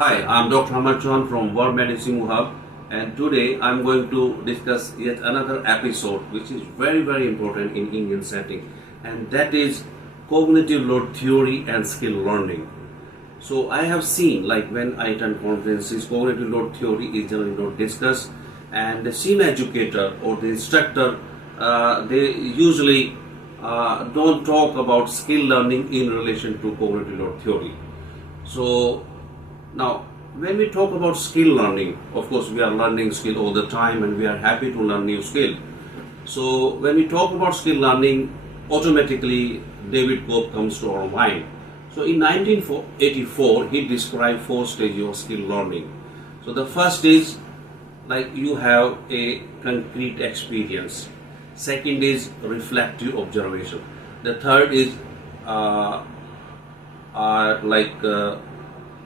Hi, I'm Dr. Hamad Chauhan from World Medicine Hub, and today I'm going to discuss yet another episode which is very important in Indian setting, and that is cognitive load theory and skill learning. So I have seen, like when I attend conferences, cognitive load theory is generally not discussed, and the scene educator or the instructor they usually don't talk about skill learning in relation to cognitive load theory. So now, when we talk about skill learning, of course, we are learning skill all the time and we are happy to learn new skill. So, when we talk about skill learning, automatically David Kolb comes to our mind. So, in 1984, he described four stages of skill learning. So, the first is like you have a concrete experience. Second is reflective observation. The third is uh,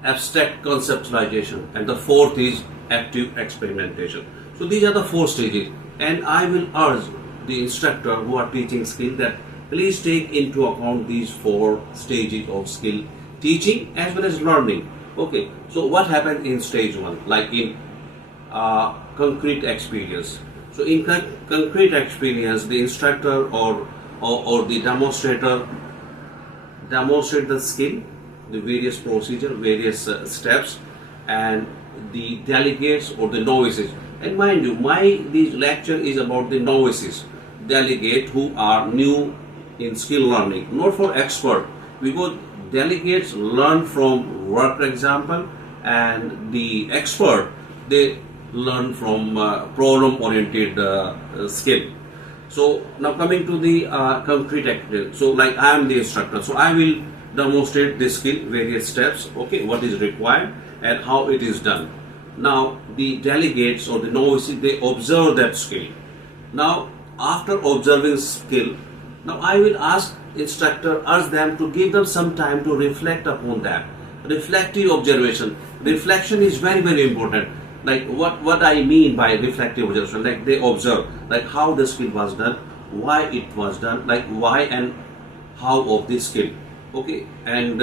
abstract conceptualization, and the fourth is active experimentation. So these are the four stages, and I will urge the instructor who are teaching skill that please take into account these four stages of skill teaching as well as learning. Okay, so what happened in stage one, like in concrete experience? So in concrete experience, the instructor or the demonstrator demonstrate the skill, the various procedure, various steps, and the delegates or the novices. And mind you, this lecture is about the novices, delegate who are new in skill learning, not for expert. Because delegates learn from work example, and the expert they learn from problem-oriented skill. So now coming to the concrete activity. So like I am the instructor, so I will demonstrate this skill, various steps, okay, what is required and how it is done. Now the delegates or the novices, they observe that skill. Now after observing skill, now I will ask them to give them some time to reflect upon that. Reflective observation. Reflection is very important. Like what I mean by reflective observation, like they observe like how the skill was done, why it was done, like why and how of this skill, okay, and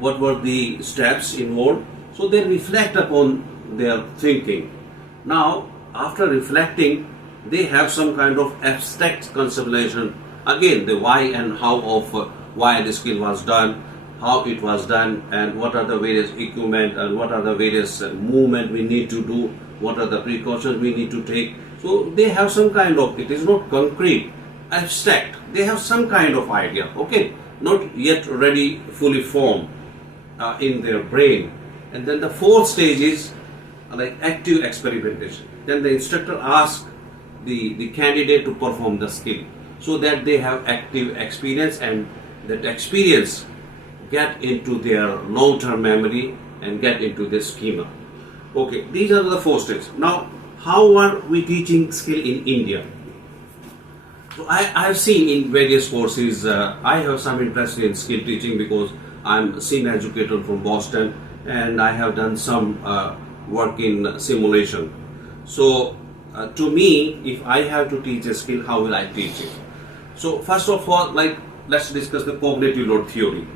what were the steps involved. So they reflect upon their thinking. Now after reflecting, they have some kind of abstract conceptualization, again the why and how of why the skill was done, how it was done, and what are the various equipment and what are the various movement we need to do, what are the precautions we need to take. So they have some kind of, it is not concrete, abstract, they have some kind of idea, okay, not yet ready, fully formed in their brain. And then the fourth stage is like active experimentation. Then the instructor asks the candidate to perform the skill so that they have active experience, and that experience get into their long-term memory and get into the schema. Okay, these are the four stages. Now, how are we teaching skill in India? So I have seen in various courses, I have some interest in skill teaching because I'm a senior educator from Boston and I have done some work in simulation. So to me, if I have to teach a skill, how will I teach it? So first of all, like let's discuss the cognitive load theory.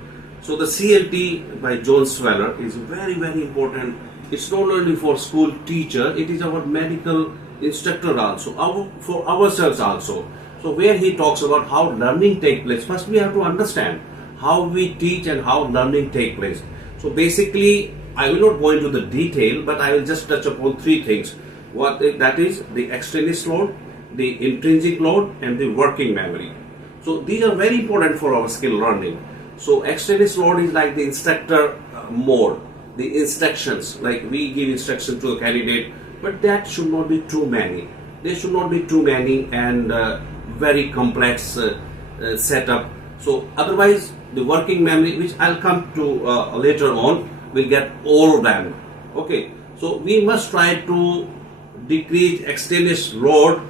So the CLT by John Sweller is very important. It's not only for school teacher, it is our medical instructor also, for ourselves also. So where he talks about how learning take place, first we have to understand how we teach and how learning take place. So basically, I will not go into the detail, but I will just touch upon three things. That is the extraneous load, the intrinsic load, and the working memory. So these are very important for our skill learning. So extraneous load is like the instructor mode, the instructions, like we give instruction to a candidate, but that should not be too many. There should not be too many and very complex setup. So otherwise the working memory, which I'll come to later on, will get overwhelmed. Okay, so we must try to decrease extraneous load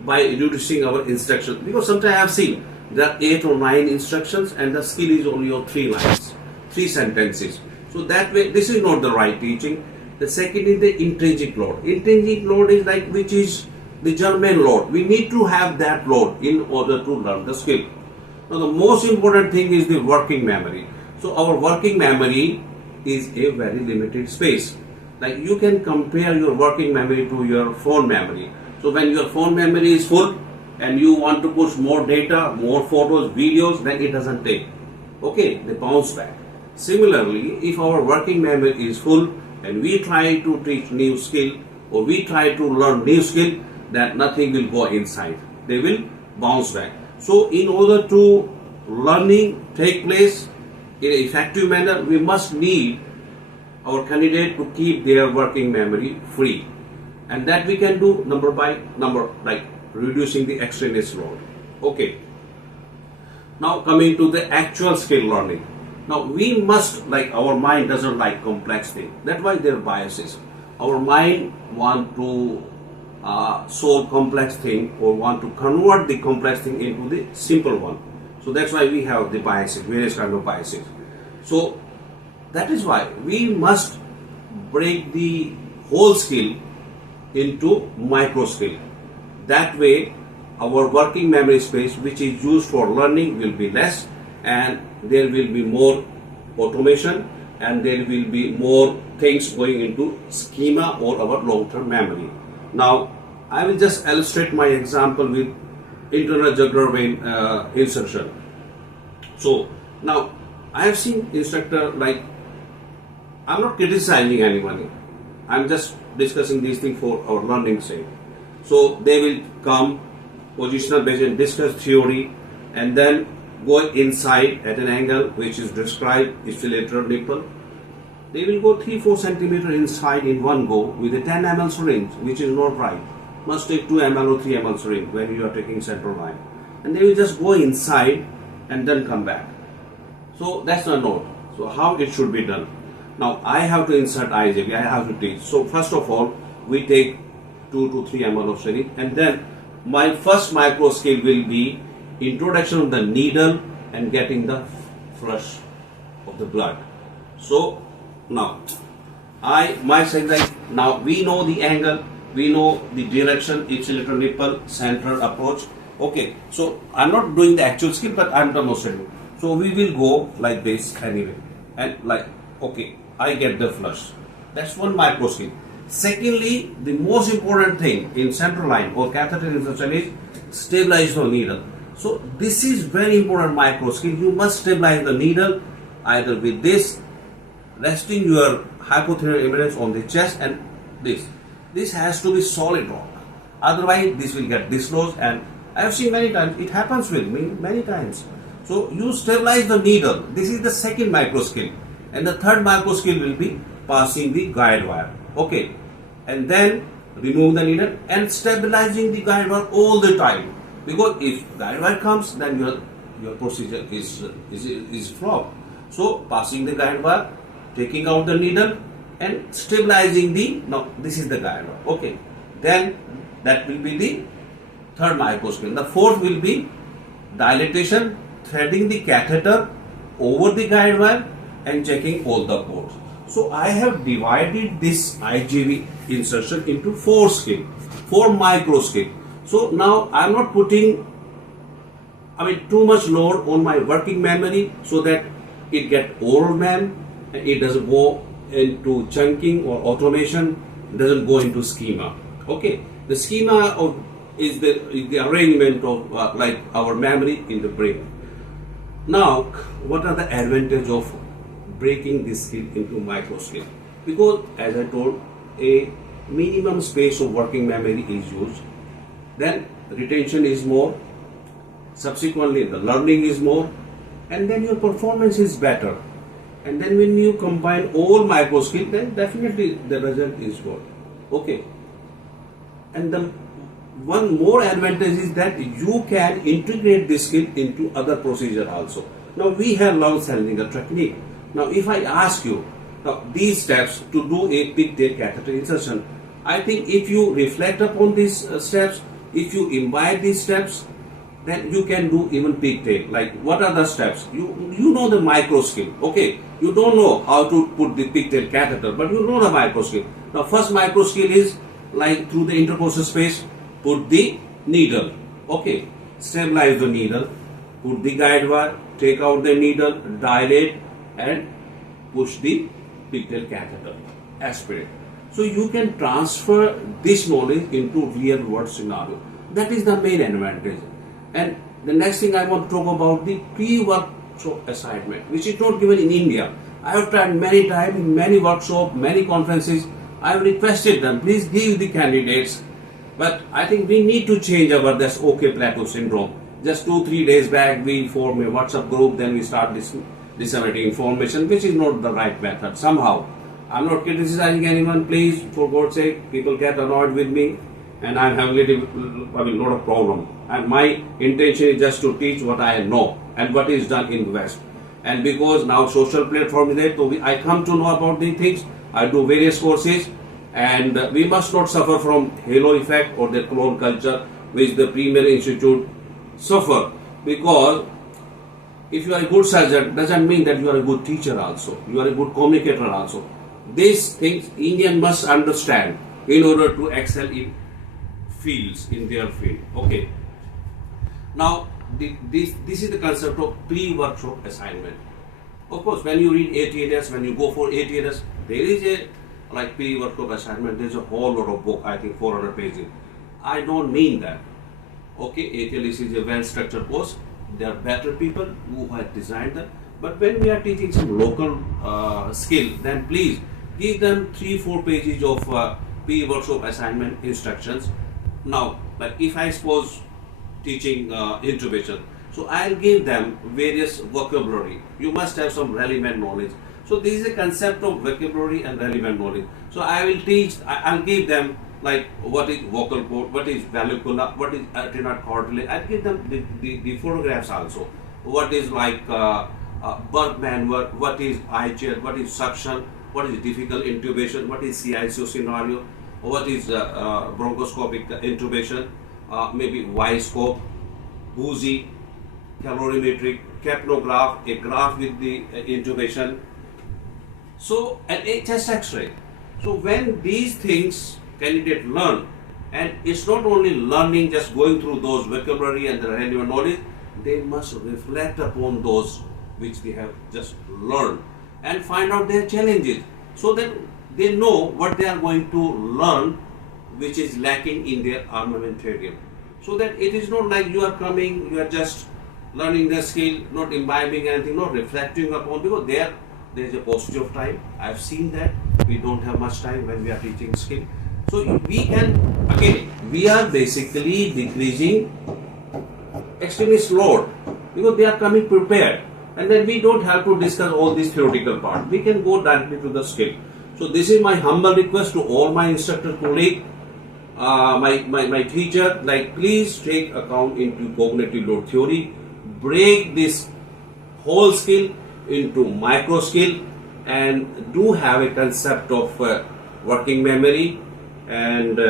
by reducing our instructions, because sometimes I have seen there are 8 or 9 instructions and the skill is only on 3 lines, 3 sentences. So that way, this is not the right teaching. The second is the intrinsic load. Intrinsic load is like, which is the German load. We need to have that load in order to learn the skill. Now the most important thing is the working memory. So our working memory is a very limited space. Like you can compare your working memory to your phone memory. So when your phone memory is full and you want to push more data, more photos, videos, then it doesn't take. Okay, they bounce back. Similarly, if our working memory is full and we try to teach new skill or we try to learn new skill, that nothing will go inside. They will bounce back. So in order to learning take place in an effective manner, we must need our candidate to keep their working memory free. And that we can do number by number, like reducing the extraneous load. Okay. Now coming to the actual skill learning. Now we must, like our mind doesn't like complex things. That's why there are biases. Our mind want to solve complex thing or want to convert the complex thing into the simple one. So that's why we have the biases, various kind of biases. So that is why we must break the whole skill into micro skill. That way our working memory space which is used for learning will be less, and there will be more automation, and there will be more things going into schema or our long-term memory. Now I will just illustrate my example with internal jugular vein insertion. So now I have seen instructor, like I'm not criticizing anyone, I'm just discussing these things for our learning sake. So they will come positional based and discuss theory, and then go inside at an angle which is described ipsilateral nipple. They will go 3-4 centimeter inside in one go with a 10 ml syringe, which is not right. Must take 2 ml or 3 ml syringe when you are taking central line, and they will just go inside and then come back. So that's not known. So how it should be done? Now I have to insert IJV, I have to teach. So first of all, we take 2 to 3 ml of syringe, and then my first micro skill will be introduction of the needle and getting the flush of the blood. So now now we know the angle, we know the direction, ipsilateral nipple, central approach. Okay, so I'm not doing the actual skill, but I'm demonstrating. So we will go like this anyway, and like, okay, I get the flush. That's one micro skill. Secondly, the most important thing in central line or catheter insertion is stabilize the needle. So this is very important micro skill. You must stabilize the needle either with this, resting your hypothermic eminence on the chest, and this has to be solid rock. Otherwise this will get dislodged, and I have seen many times, it happens with me many times. So you stabilize the needle. This is the second micro skill, and the third micro skill will be passing the guide wire. Okay, and then remove the needle and stabilizing the guide wire all the time, because if guide wire comes, then your procedure is flop. So passing the guide wire, taking out the needle and stabilizing the, now this is the guide wire. Okay, then that will be the third micro skill. The fourth will be dilatation, threading the catheter over the guide wire and checking all the ports. So I have divided this IJV insertion into 4 micro skill. So now I am not putting too much load on my working memory so that it get overwhelmed and it doesn't go into chunking or automation, doesn't go into schema. Okay, the schema is the arrangement of like our memory in the brain. Now, what are the advantages of breaking this skill into micro skill? Because as I told, a minimum space of working memory is used, then retention is more, subsequently the learning is more, and then your performance is better. And then when you combine all micro skill, then definitely the result is good. Okay, and the one more advantage is that you can integrate this skill into other procedure also. Now we have long Seldinger technique. Now if I ask you these steps to do a pigtail catheter insertion, I think if you reflect upon these steps, if you imbibe these steps, then you can do even pigtail. Like, what are the steps? You know the micro skill. Okay, you don't know how to put the pigtail catheter, but you know the micro skill. Now first micro skill is like through the intercostal space, put the needle. Okay, stabilize the needle, put the guide wire, take out the needle, dilate and push the pigtail catheter, aspirate. So you can transfer this knowledge into real world scenario. That is the main advantage. And the next thing I want to talk about the pre-workshop assignment, which is not given in India. I have tried many times in many workshops, many conferences. I have requested them, please give the candidates. But I think we need to change our this OK plateau syndrome. Just 2-3 days back, we form a WhatsApp group, then we start disseminating information, which is not the right method. Somehow, I'm not criticizing anyone. Please, for God's sake, people get annoyed with me, and I'm having a lot of problem. And my intention is just to teach what I know and what is done in the West. And because now social platform is there, so I come to know about these things. I do various courses, and we must not suffer from halo effect or the clone culture which the premier institute suffer. Because if you are a good surgeon, doesn't mean that you are a good teacher also. You are a good communicator also. These things Indian must understand in order to excel in fields, in their field. Okay. Now, this is the concept of pre-workshop assignment. Of course, when you read ATLS, when you go for ATLS, there is a like pre-workshop assignment. There is a whole lot of book, I think 400 pages. I don't mean that. Okay, ATLS is a well-structured course. There are better people who have designed them. But when we are teaching some local skill, then please give them 3-4 pages of pre-workshop assignment instructions. Now, like if I suppose teaching intubation, so I'll give them various vocabulary. You must have some relevant knowledge. So this is a concept of vocabulary and relevant knowledge. So I will teach, I'll give them like what is vocal cord, what is valvula, what is arytenoid cartilage. I'll give them the photographs also. What is like Bergman, what is eye chair, what is suction, what is difficult intubation, what is CICO scenario, what is bronchoscopic intubation, maybe Y-scope, Woozy, calorimetric, capnograph, a graph with the intubation. So, and a chest X-ray. So when these things candidate learn, and it's not only learning, just going through those vocabulary and the relevant knowledge, they must reflect upon those which they have just learned and find out their challenges, so that they know what they are going to learn which is lacking in their armamentarium. So that it is not like you are coming, you are just learning the skill, not imbibing anything, not reflecting upon, because there is a paucity of time. I have seen that we don't have much time when we are teaching skill. So we can, again, we are basically decreasing extremist load because they are coming prepared, and then we don't have to discuss all this theoretical part. We can go directly to the skill. So this is my humble request to all my instructor colleagues, my teacher, like please take account into cognitive load theory, break this whole skill into micro skill, and do have a concept of working memory. And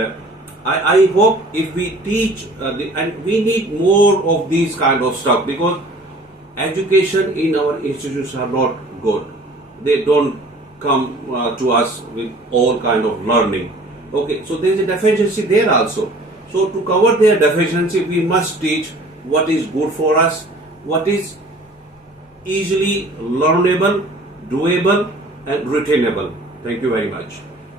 I hope if we teach, and we need more of these kind of stuff, because education in our institutions are not good. They don't come to us with all kind of learning. Okay, so there is a deficiency there also. So to cover their deficiency, we must teach what is good for us, what is easily learnable, doable, and retainable. Thank you very much.